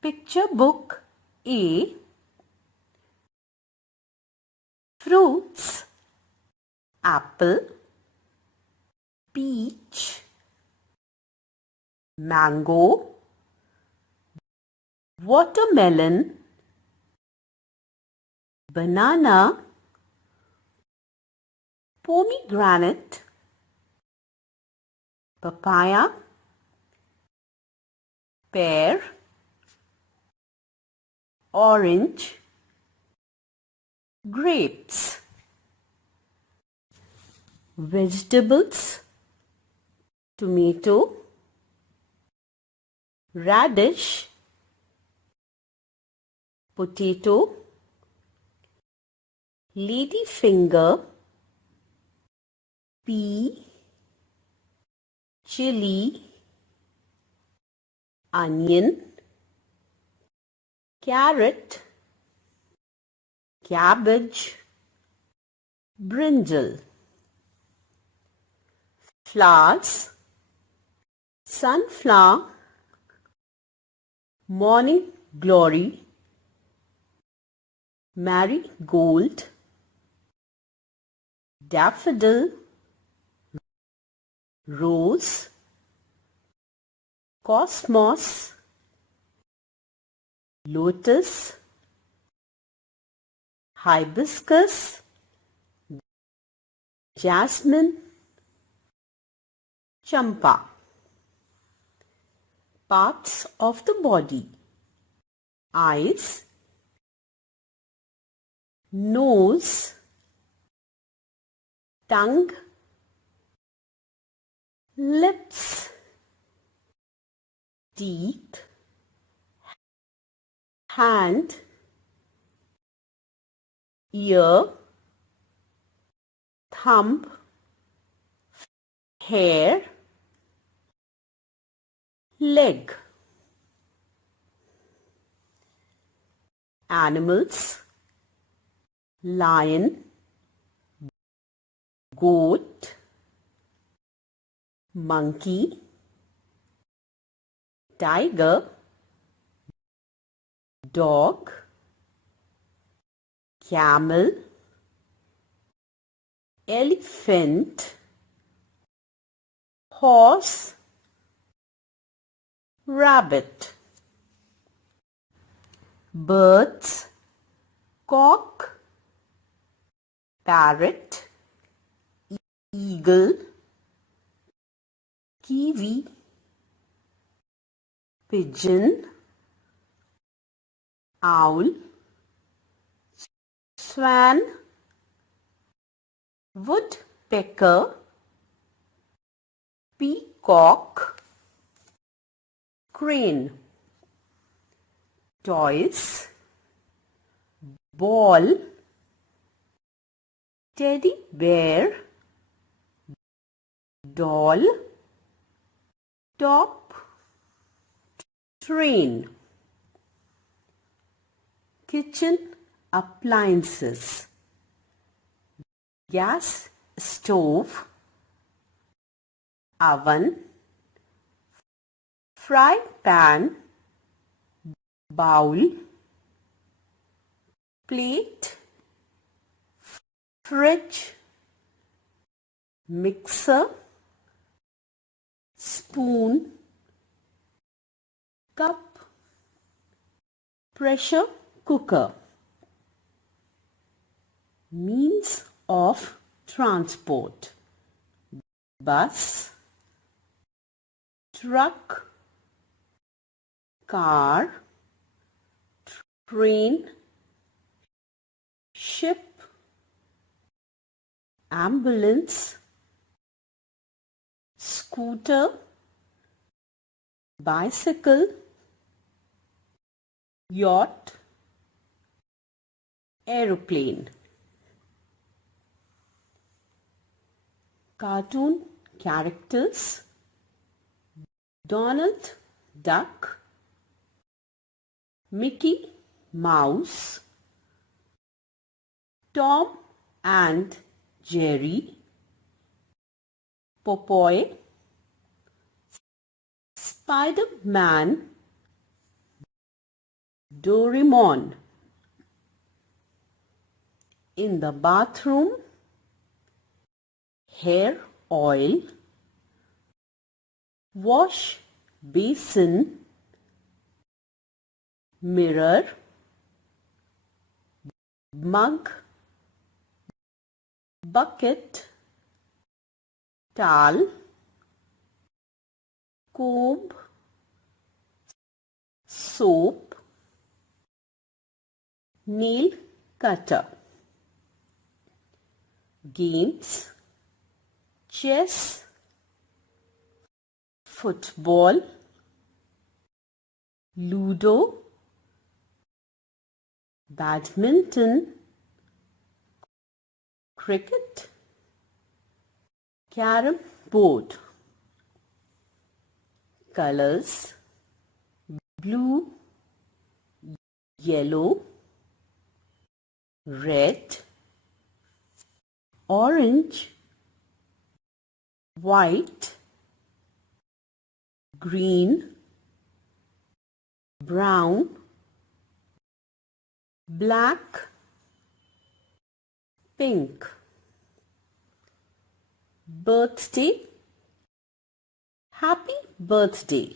Picture book A. Fruits: apple, peach, mango, watermelon, banana, pomegranate, papaya, pear, orange, grapes. Vegetables: tomato, radish, potato, ladyfinger, pea, chili, onion, carrot, cabbage, brinjal. Flowers: sunflower, morning glory, marigold, daffodil, rose, cosmos, lotus, hibiscus, jasmine, champa. Parts of the body: eyes, nose, tongue, lips, teeth, hand, ear, thumb, hair, leg. Animals: lion, goat, monkey, tiger, dog, camel, elephant, horse, rabbit. Birds: cock, parrot, eagle, kiwi, pigeon, owl, swan, woodpecker, peacock, crane. Toys: ball, teddy bear, doll, top, train. Kitchen appliances: gas stove, oven, frying pan, bowl, plate, fridge, mixer, spoon, cup, pressure cooker. Means of transport: bus, truck, car, train, ship, ambulance, scooter, bicycle, yacht, aeroplane. Cartoon characters: Donald Duck, Mickey Mouse, Tom and Jerry, Popeye, Spider-Man, Doraemon. In the bathroom, hair oil, wash basin, mirror, mug, bucket, towel, comb, soap, nail cutter. Games, chess, football, ludo, badminton, cricket, carom board. Colors, blue, yellow, red, orange, white, green, brown, black, pink. Birthday. Happy birthday.